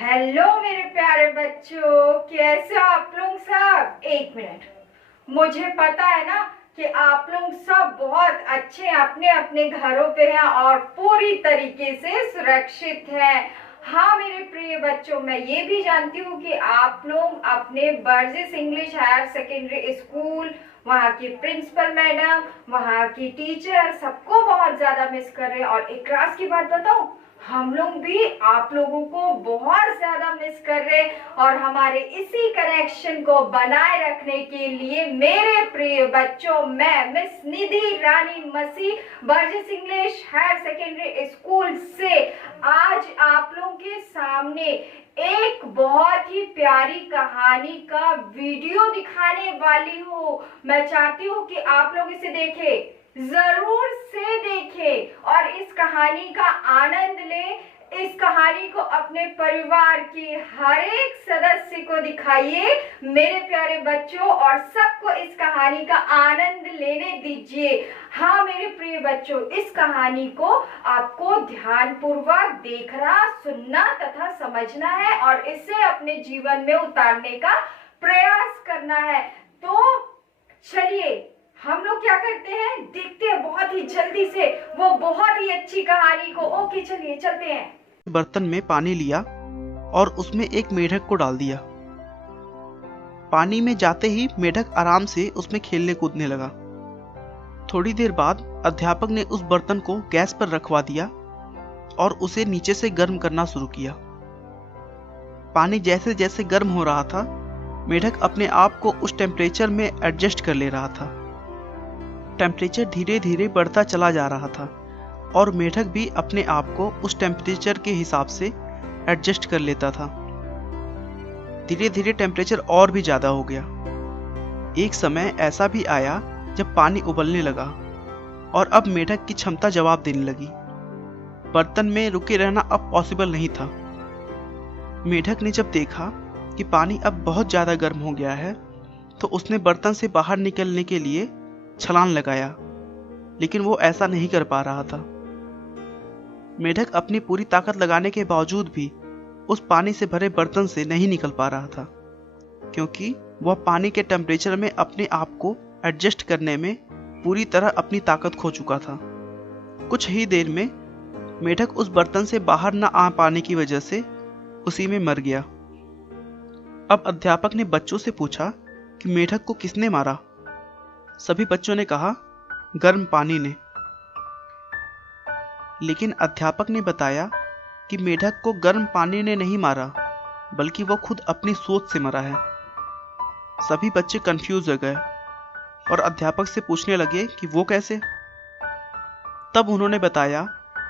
Hello मेरे प्यारे बच्चों, कैसे हो आप लोग सब। एक मिनट, मुझे पता है ना कि आप लोग सब बहुत अच्छे अपने अपने घरों पे हैं और पूरी तरीके से सुरक्षित हैं। हाँ मेरे प्रिय बच्चों, मैं ये भी जानती हूँ कि आप लोग अपने Burgess English higher secondary school, वहाँ की प्रिंसिपल मैडम, वहाँ की टीचर सबको बहुत ज्यादा मिस कर रहे हैं। और एक क्लास की बात बताऊँ, हम लोग भी आप लोगों को बहुत ज्यादा मिस कर रहे हैं। और हमारे इसी कनेक्शन को बनाए रखने के लिए मेरे प्रिय बच्चों, मैं miss Nidhi Rani Masih Burjis English higher secondary school से आज आप लोगों के सामने एक बहुत ही प्यारी कहानी का वीडियो दिखाने वाली हूँ। मैं चाहती हूँ कि आप लोग इसे देखें, जरूर से देखें और इस कहानी का आनंद लें। इस कहानी को अपने परिवार के हर एक सदस्य को दिखाइए मेरे प्यारे बच्चों, और सबको इस कहानी का आनंद लेने दीजिए। हाँ मेरे प्रिय बच्चों, इस कहानी को आपको ध्यानपूर्वक देखना, सुनना तथा समझना है और इसे अपने जीवन में उतारने का प्रयास करना है। तो चलिए हम लोग क्या करते हैं, देखते हैं बहुत ही जल्दी से वो बहुत ही अच्छी कहानी को। ओके चलिए चलते हैं। बर्तन में पानी लिया और उसमें एक मेढक को डाल दिया। पानी में जाते ही मेढक आराम से उसमें खेलने कूदने लगा। थोड़ी देर बाद अध्यापक ने उस बर्तन को गैस पर रखवा दिया और उसे नीचे से गर्म करना शुरू किया। पानी जैसे जैसे गर्म हो रहा था, मेढक अपने आप को उस टेम्परेचर में एडजस्ट कर ले रहा था। टेम्परेचर धीरे धीरे बढ़ता चला जा रहा था और मेढक भी अपने आप को उस टेम्परेचर के हिसाब से एडजस्ट कर लेता था। धीरे धीरे टेम्परेचर और भी ज़्यादा हो गया। एक समय ऐसा भी आया जब पानी उबलने लगा और अब मेढक की क्षमता जवाब देने लगी। बर्तन में रुके रहना अब पॉसिबल नहीं था। मेढक ने जब देखा कि पानी अब बहुत ज़्यादा गर्म हो गया है, तो उसने बर्तन से बाहर निकलने के लिए छलांग लगाया, लेकिन वो ऐसा नहीं कर पा रहा था। मेढक अपनी पूरी ताकत लगाने के बावजूद भी उस पानी से भरे बर्तन से नहीं निकल पा रहा था, क्योंकि वह पानी के टेम्परेचर में अपने आप को एडजस्ट करने में पूरी तरह अपनी ताकत खो चुका था। कुछ ही देर में मेढक उस बर्तन से बाहर न आ पाने की वजह से उसी में मर गया। अब अध्यापक ने बच्चों से पूछा कि मेढक को किसने मारा। सभी बच्चों ने कहा, गर्म पानी ने। लेकिन अध्यापक ने बताया कि मेढक को गर्म पानी ने नहीं मारा, बल्कि वो खुद अपनी सोच से मरा है। सभी बच्चे कंफ्यूज हो गए और अध्यापक से पूछने लगे कि वो कैसे। तब उन्होंने बताया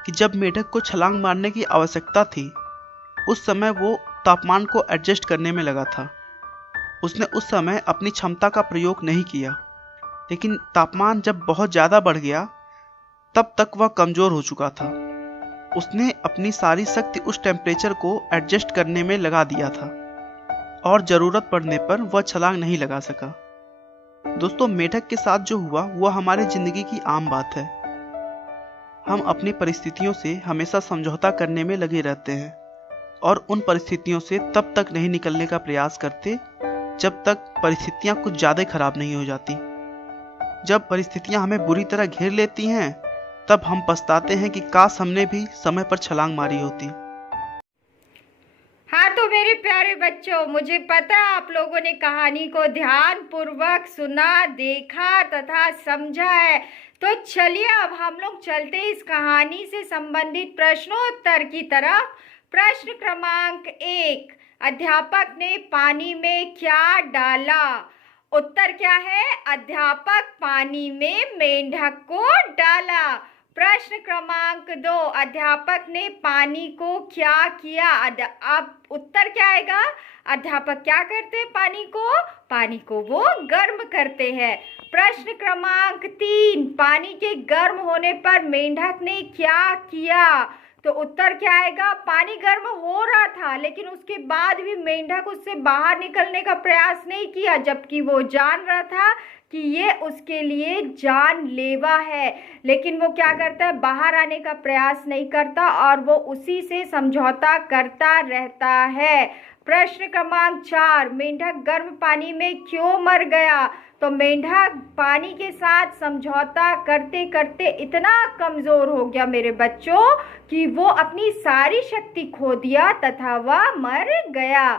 कि जब मेढक को छलांग मारने की आवश्यकता थी, उस समय वो तापमान को एडजस्ट करने में लगा था। उसने उस समय अपनी क्षमता का प्रयोग नहीं किया, लेकिन तापमान जब बहुत ज़्यादा बढ़ गया, तब तक वह कमज़ोर हो चुका था। उसने अपनी सारी शक्ति उस टेम्परेचर को एडजस्ट करने में लगा दिया था और ज़रूरत पड़ने पर वह छलांग नहीं लगा सका। दोस्तों, मेढक के साथ जो हुआ वह हमारी ज़िंदगी की आम बात है। हम अपनी परिस्थितियों से हमेशा समझौता करने में लगे रहते हैं और उन परिस्थितियों से तब तक नहीं निकलने का प्रयास करते जब तक परिस्थितियाँ कुछ ज़्यादा खराब नहीं हो जाती। जब परिस्थितियाँ हमें बुरी तरह घेर लेती हैं, तब हम पछताते हैं कि काश हमने भी समय पर छलांग मारी होती। हाँ तो मेरे प्यारे बच्चों, मुझे पता है आप लोगों ने कहानी को ध्यान पूर्वक सुना, देखा तथा समझा है। तो चलिए अब हम लोग चलते हैं इस कहानी से संबंधित प्रश्नोत्तर की तरफ। प्रश्न क्रमांक 1, अध्यापक ने पानी में क्या डाला। उत्तर क्या है, अध्यापक पानी में मेंढक को डाला। प्रश्न क्रमांक 2, अध्यापक ने पानी को क्या किया। अब उत्तर क्या आएगा, अध्यापक क्या करते हैं, पानी को वो गर्म करते हैं। प्रश्न क्रमांक 3, पानी के गर्म होने पर मेंढक ने क्या किया। तो उत्तर क्या आएगा, पानी गर्म हो रहा था लेकिन उसके बाद भी मेंढक उससे बाहर निकलने का प्रयास नहीं किया, जबकि वो जान रहा था कि ये उसके लिए जानलेवा है, लेकिन वो क्या करता है, बाहर आने का प्रयास नहीं करता और वो उसी से समझौता करता रहता है। प्रश्न क्रमांक 4, मेंढक गर्म पानी में क्यों मर गया? तो मेंढक पानी के साथ समझौता करते करते इतना कमजोर हो गया मेरे बच्चों कि वो अपनी सारी शक्ति खो दिया तथा वह मर गया।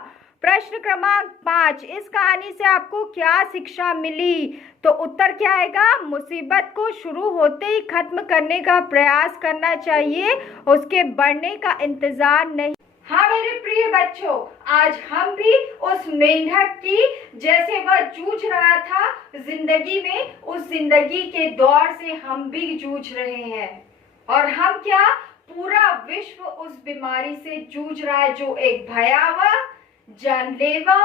प्रश्न क्रमांक 5, इस कहानी से आपको क्या शिक्षा मिली? तो उत्तर क्या आएगा? मुसीबत को शुरू होते ही खत्म करने का प्रयास करना चाहिए, उसके बढ़ने का इंतजार नहीं। हाँ मेरे प्रिय बच्चों, आज हम भी उस मेंढक की जैसे वह जूझ रहा था जिंदगी में, उस जिंदगी के दौर से हम भी जूझ रहे हैं। और हम क्या, पूरा विश्व उस बीमारी से जूझ रहा है जो एक भयावह, जानलेवा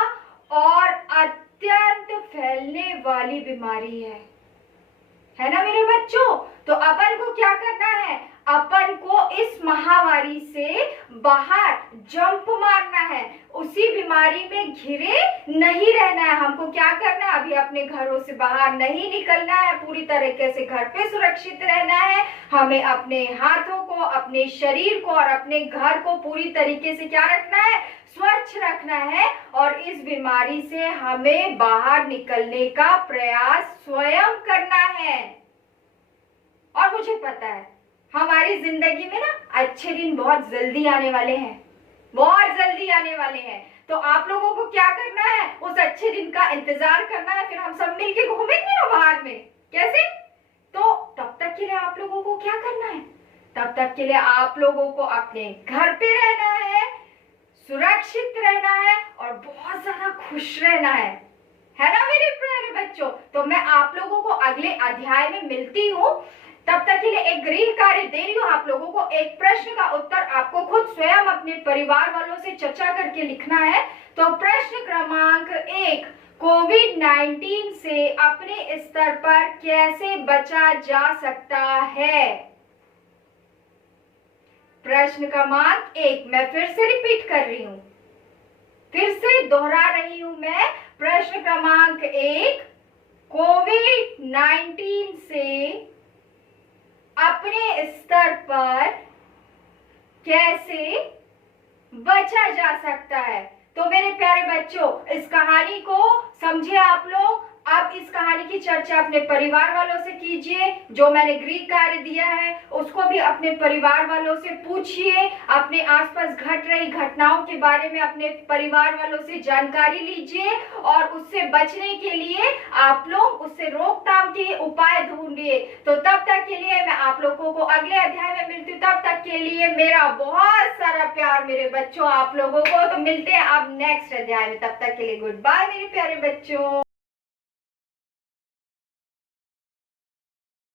और अत्यंत फैलने वाली बीमारी है ना मेरे बच्चों? तो अपन को क्या करना है? अपन को इस महामारी से बाहर जंप मारना है, उसी बीमारी में घिरे नहीं रहना है। हमको क्या करना है? अभी अपने घरों से बाहर नहीं निकलना है, पूरी तरीके से घर पे सुरक्षित रहना है। हमें अपने हाथों को, अपने शरीर को और अपने घर को पूरी तरीके से क्या रखना है? स्वच्छ रखना है। और इस बीमारी से हमें बाहर निकलने का प्रयास स्वयं करना है। और मुझे पता है हमारी जिंदगी में ना अच्छे दिन बहुत जल्दी आने वाले हैं, बहुत जल्दी आने वाले हैं। तो आप लोगों को क्या करना है? उस अच्छे दिन का इंतजार करना है, फिर हम सब मिलके घूमेंगे ना बाहर में। कैसे? तो तब तक के लिए आप लोगों को क्या करना है? तब तक के लिए आप लोगों को अपने घर पे रहना है, सुरक्षित रहना है और बहुत ज्यादा खुश रहना है ना मेरे प्यारे बच्चों? तो मैं आप लोगों को अगले अध्याय में मिलती हूँ। तब तक के लिए एक गृह कार्य दे रही हूँ आप लोगों को। एक प्रश्न का उत्तर आपको खुद स्वयं अपने परिवार वालों से चर्चा करके लिखना है। तो प्रश्न क्रमांक 1, कोविड-19 से अपने स्तर पर कैसे बचा जा सकता है? प्रश्न क्रमांक 1, मैं फिर से रिपीट कर रही हूं, फिर से दोहरा रही हूं मैं। प्रश्न क्रमांक 1, कोविड-19 से अपने स्तर पर कैसे बचा जा सकता है? तो मेरे प्यारे बच्चों, इस कहानी को समझे आप लोग। अब इस कहानी की चर्चा अपने परिवार वालों से कीजिए। जो मैंने गृह कार्य दिया है उसको भी अपने परिवार वालों से पूछिए। अपने आसपास घट रही घटनाओं के बारे में अपने परिवार वालों से जानकारी लीजिए और उससे बचने के लिए आप लोग उससे रोकथाम के उपाय ढूंढिए। तो तब तक के लिए मैं आप लोगों को अगले अध्याय में मिलती हूँ। तब तक के लिए मेरा बहुत सारा प्यार मेरे बच्चों आप लोगों को। तो मिलते हैं अब नेक्स्ट अध्याय में। तब तक के लिए गुड बाय मेरे प्यारे बच्चों।